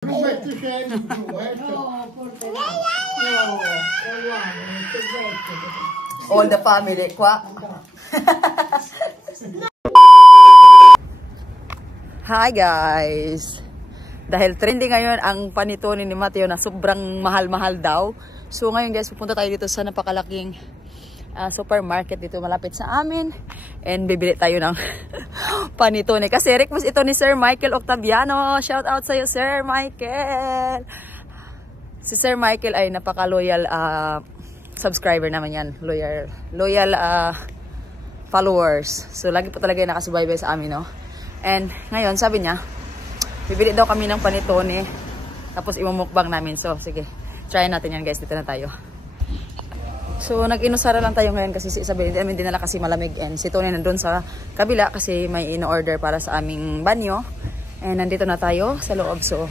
Non metti scemi giù, All the family qua. Hi guys! Dahil trending ngayon ang panitone ni Mateo na sobrang mahal-mahal daw. So ngayon guys, pupunta tayo dito sa napakalaking supermarket dito malapit sa amin. And bibili tayo ng panitone. Kasi request ito ni Sir Michael Octaviano. Shout out sa'yo Sir Michael! Si Sir Michael ay napaka-loyal subscriber naman yan. Loyal followers. So lagi po talaga yung nakasubaybay sa amin, no? And ngayon, sabi niya, bibili daw kami ng panitone. Tapos imumukbang namin. So sige, try natin yan guys. Dito na tayo. So nag-inusara lang tayo ngayon kasi si Isabel hindi namin dinala kasi malamig. And si Tony nandun sa kabila kasi may in-order para sa aming banyo. And nandito na tayo sa loob. So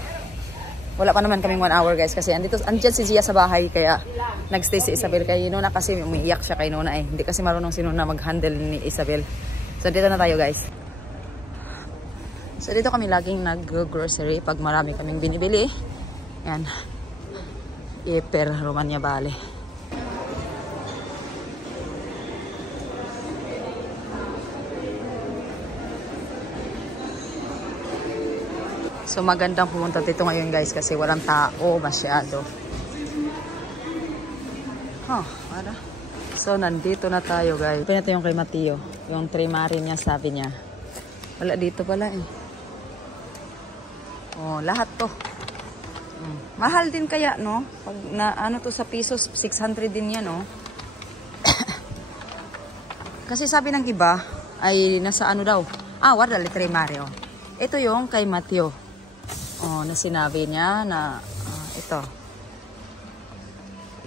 wala pa naman kaming 1 hour guys kasi andyan si Zia sa bahay. Kaya nagstay si Isabel. Kay Nuna kasi umiiyak siya kay Nuna eh. Hindi kasi marunong si Nuna mag-handle ni Isabel. So dito na tayo guys. So dito kami laging nag-grocery pag marami kaming binibili. Yan. Iper Romania Valley. So magandang pumunta dito ngayon guys kasi walang tao masyado. Para. So nandito na tayo guys. Pwede natin yung kay Mateo. Yung trimari niya sabi niya. Wala dito pala eh. Oh, lahat to. Mahal din kaya, no? Pag na ano to sa pesos, 600 din yan, no? Kasi sabi ng iba ay nasa ano daw. Wala litre Mario. Ito yung kay Mateo. Oh, na sinabi niya na ito.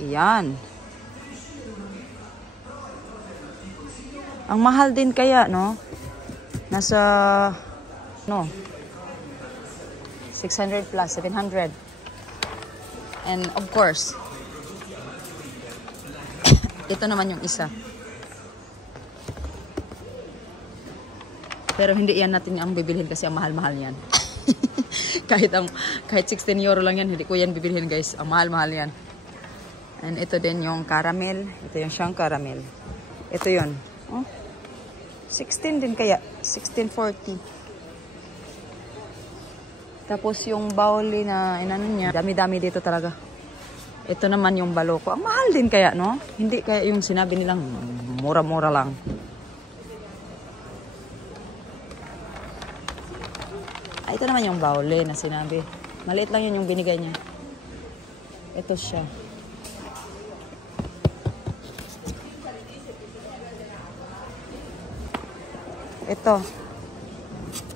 Iyan. Ang mahal din kaya, no? Nasa no 600 plus, 700. And of course, ito naman yung isa. Pero hindi yan natin ang bibilhin kasi ang mahal-mahal yan. kahit 16 euro lang yan, hindi ko yan bibilhin guys. Ang mahal-mahal yan. And ito din yung caramel. Ito yung siyang caramel. Ito yun. 16 din kaya. 1640. Tapos yung bauli na inano niya, dami-dami dito talaga. Ito naman yung baloko. Ang mahal din kaya, no? Hindi kaya yung sinabi nilang mura-mura lang. Ito naman yung bauli na sinabi. Maliit lang yun yung binigay niya. Ito siya.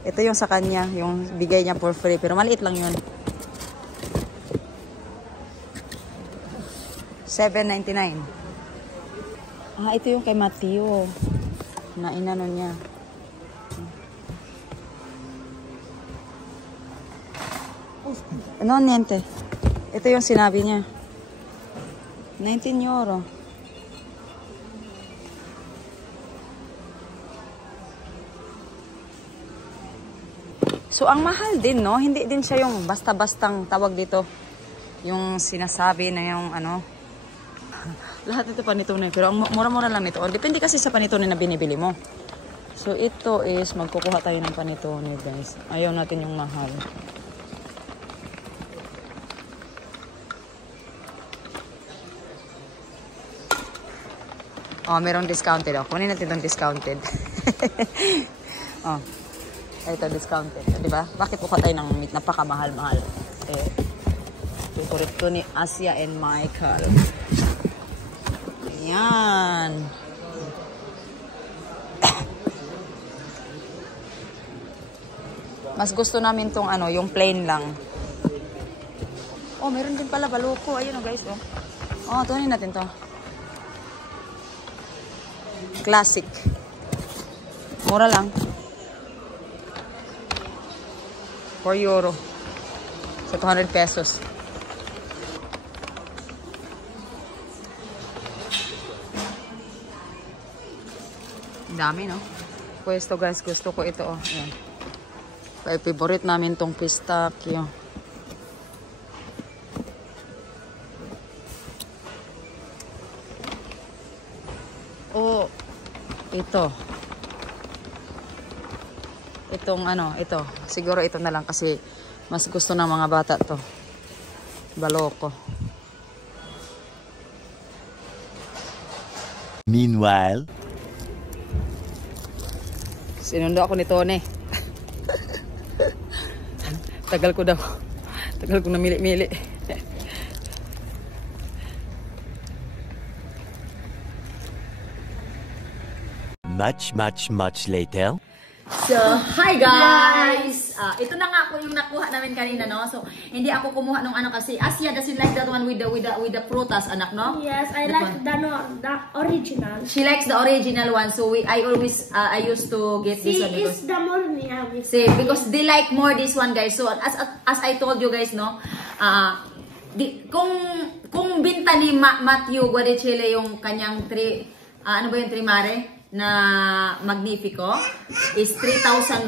Ito yung sa kanya, yung bigay niya for free. Pero maliit lang yun. 7.99. Ito yung kay Mateo. Na inano niya. Ano niente? Ito yung sinabi niya. 19 euro. So, ang mahal din, no? Hindi din siya yung basta-bastang tawag dito. Yung sinasabi na yung ano. Lahat ito panitone. Pero ang mura-mura lang nito. Depende kasi sa panitone na binibili mo. So, ito is magkukuha tayo ng panitone, guys. Ayaw natin yung mahal. Merong discounted. Kunin natin itong discounted. Ito, discounted. Diba? Bakit kuha tayo ng meat? Napakamahal-mahal. Tuturit to ni Asia and Michael. Ayan. Mas gusto namin tong ano, yung plain lang. Meron din pala baloko. Ayun guys, tunin natin to. Classic. Mura lang. 4 euro. So, 200 pesos. Dami, no? Pwesto, guys. Gusto ko ito, Ayan. Kaya favorite namin tong pistachio. ito. Itong ano, ito. Siguro ito na lang kasi mas gusto ng mga bata to. Baloko. Meanwhile, sinundo ako ni Tony. Tagal ko daw. Tagal ko namili-mili. much later. So, hi guys! Ito na nga po yung nakuha namin kanina, no? So, hindi ako kumuha nung ano kasi Asia doesn't like that one with the prutas, anak, no? Yes, I like the original. She likes the original one, so I used to get this one because is the more niya. because they like more this one, guys. So, as I told you guys, no? Kung binta ni Matthew Guadicele yung kanyang ano ba yung Trimare na Magnifico is 3,000,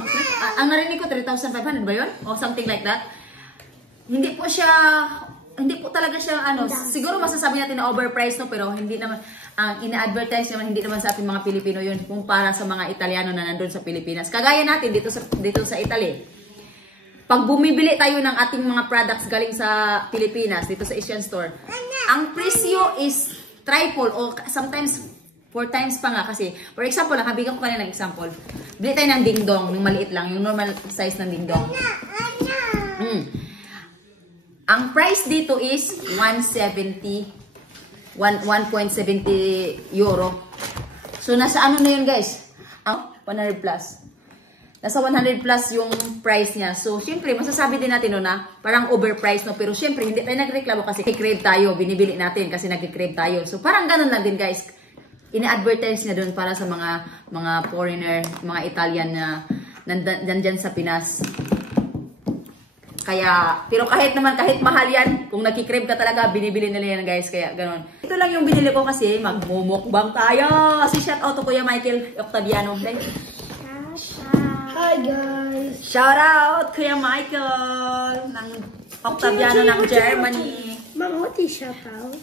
ang narinig ko 3,500 ba yun? O something like that. Hindi po talaga siya ano, siguro masasabi natin na overpriced, no, pero hindi naman ang ina-advertise naman, hindi naman sa ating mga Pilipino yun, kung para sa mga Italiano na nandun sa Pilipinas. Kagaya natin dito sa Italy. Pag bumibili tayo ng ating mga products galing sa Pilipinas, dito sa Asian store, ang presyo is triple o sometimes 4 times pa nga kasi. For example, nakabigyan ko kanina ng example. Bili tayo ng dingdong, yung maliit lang, yung normal size ng dingdong. Ang price dito is 1.70 euro. So, nasa ano na yun, guys? 100 plus. Nasa 100 plus yung price niya. So, syempre, masasabi din natin no, na parang overpriced, no? Pero syempre, hindi tayo nagreklamo kasi nag-crave tayo. Binibili natin kasi nag-crave tayo. So, parang ganun lang din, guys. Ina-advertise niya doon para sa mga foreigner, mga Italian na nandyan sa Pinas. Kaya, pero kahit mahal yan, kung nagkikrib ka talaga, binibili nila yan, guys. Kaya, ganoon. Ito lang yung binili ko kasi magmumukbang tayo. Kasi shout out to Kuya Michael Octaviano. Hi, guys. Shout out Kuya Michael ng Octaviano ng Germany. Mama, what is shout out?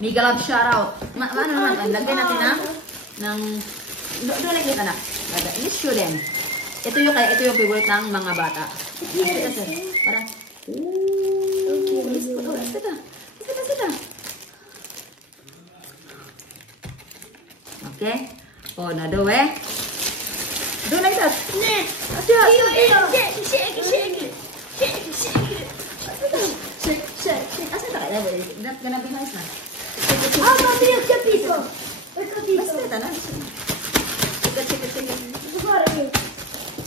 Mega love shout out. Ano naman, lagyan natin ng doon lagyan ka na. Let's show them. Ito yung favorite ng mga bata. Yes. Para. Okay. Oh, na do eh. Do like that. Shake. Asa ka na ba? Not gonna be nice na. Mami, el capito. Basta na. Sige.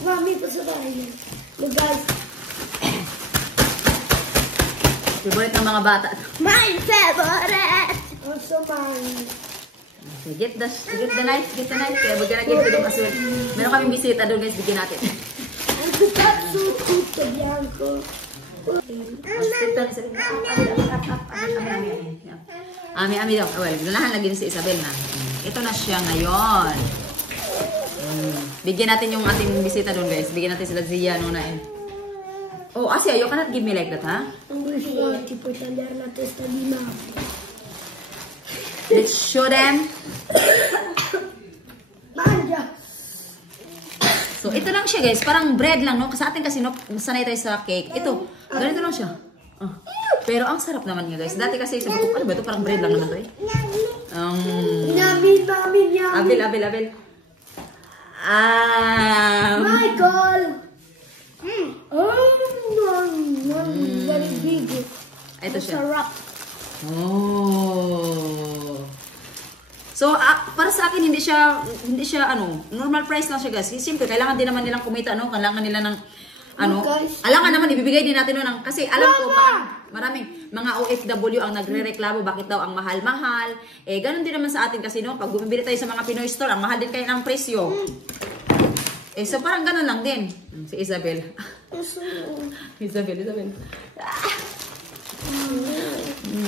Mami, pasabahin. Look, guys. Favorite ng mga bata. My favorite. Also mine. Get the knife. Kaya bagyan natin ito doon kasi meron kaming bisita doon, guys. Bigyan natin. And the tatsu tutto bianco. Ami daw. Well, ganahan lagi si Isabel na. Ito na siya ngayon. Bigyan natin yung ating bisita doon, guys. Bigyan natin sila Zia nuna eh. Oh, Asia, you cannot give me like that, ha? Non vuoi tipo tagliare la testa di mamma. Let's show them. Mangia. So, ito lang siya, guys. Parang bread lang, no? Sa atin kasi, no, sanay tayo sa cake. Ito, ganito lang siya. Pero ang sarap naman niya, guys. Dati kasi sabi ko, ano ba ito? Parang bread lang naman to, eh. Yummy. Abel. Michael. Very big. Ito siya. Sarap. Oh. So, para sa akin, hindi siya normal price lang siya, guys. Siyempre, kailangan din naman nilang kumita, no? Kailangan nila ng, alangan naman, ibibigay din natin, no? Kasi alam ko, maraming mga OFW ang nagre-reklamo, bakit daw ang mahal-mahal. Eh, ganun din naman sa atin kasi, no? Pag bumibili tayo sa mga Pinoy store, ang mahal din kayo ng presyo. Eh, so parang ganun lang din. Si Isabel. Isabel.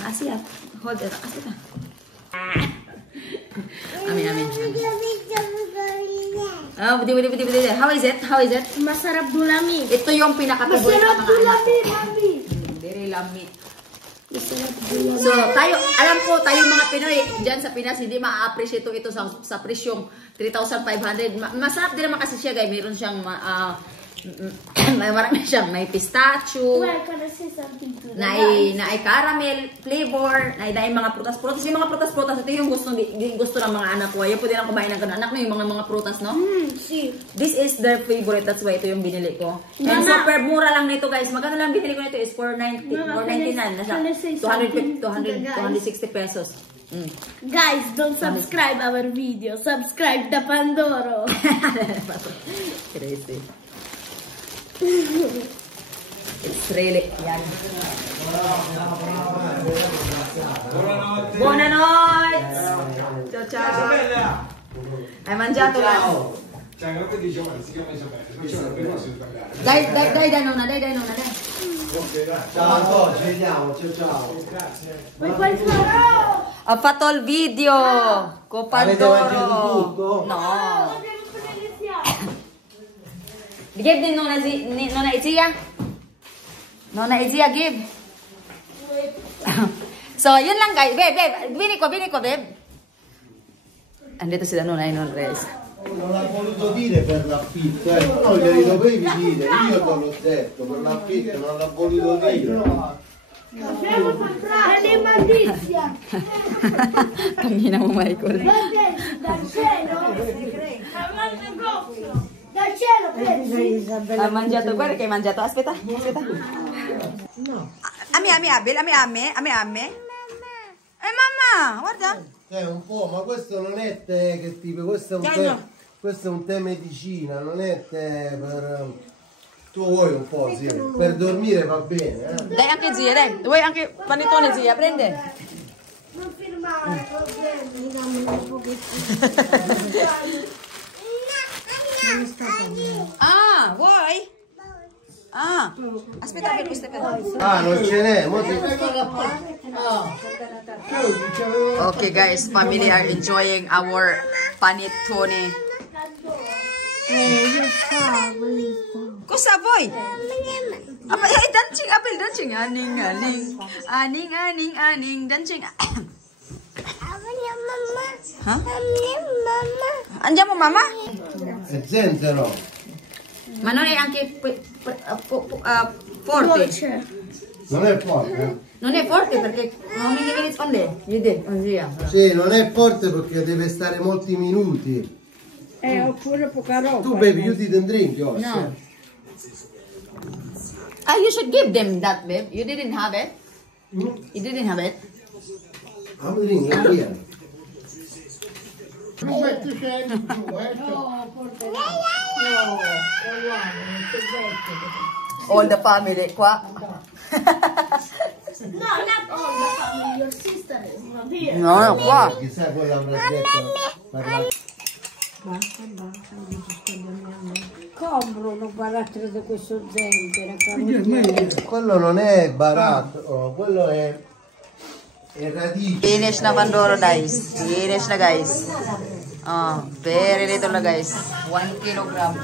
Asia, hold it. Asia. Amin. Oh, buti. How is it? Masarap dulami. Ito yung pinaka-favorite ng mga anak ko. Mami. Very lami. So, tayo, alam ko, tayo mga Pinoy, dyan sa Pinas, hindi ma-appreciate ito sa presyong 3,500. Masarap din naman kasi siya, guys. Mayroon siyang, marami siyang, may pistachio, na caramel flavor, na mga prutas-prutas. Yung mga prutas-prutas, ito yung gusto ng mga anak ko. Ayaw po din ang kumain ng ganun. Anak mo yung mga prutas, no? This is their favorite. That's why ito yung binili ko. And super mura lang nito, guys. Magkano lang binili ko nito is 499. Nasa 260 pesos. Guys, don't subscribe our video. Subscribe the Pandoro. Crazy. It's really yan. Buonanotte. Ciao ciao. Hai mangiato la? Cioè, non ti dicevo, si chiama Isabella. Dai nonna, dai. Ciao, ci vediamo, ciao. Ho fatto il video con Pandoro. tutto? No. Give din Nona Izia. Nona Izia, give. So, yun lang guys. Babe. Bini ko, babe. Andito sila Nona e non Reyes. Non l'ha voluto dire per l'affitto, no, glieli dovevi dire, io te l'ho detto, per l'affitto non l'ha voluto dire. È malizia. Cammina mo, Michael. Dal cielo. Dal cielo, pensi? Ha mangiato, guarda che hai mangiato. Aspetta. No. Ami Abel. Mamma, guarda. Un po', ma questo non è tè che tipo, questo è un tè medicina, non è tè per... Tu vuoi un po', sì, per dormire va bene, Dai anche zia, dai. Vuoi anche panettone zia, prende. Non firmare, mi dammi un pochettino. Ah, vuoi? Ah, aspetta per queste cose. Ah, non ce n'è, mo ti... Okay guys, family are enjoying our panettone. Cosa vuoi? Dancing, Abel, dancing. Aning, dancing. Huh? Andiamo mamma? È zenzero. Ma non è anche forte? Non è forte? Non è forte perché how many minutes only? You did, zia. Sì, non è forte perché deve stare molti minuti. Oppure poca roba. Tu bevi, you didn't drink yours. No. Ah, you should give them that, babe. You didn't have it. You didn't have it. I'm drinking here. All the family qua. No, not all the family. Your sister is not here. No, qua. Chissà quella avrà detto. Comprano barattolo di questo zenzero. Quello non è baratto, quello è radice. Finish na Pandoro, guys. Finish na, guys. Very little na, guys. 1 kilogram.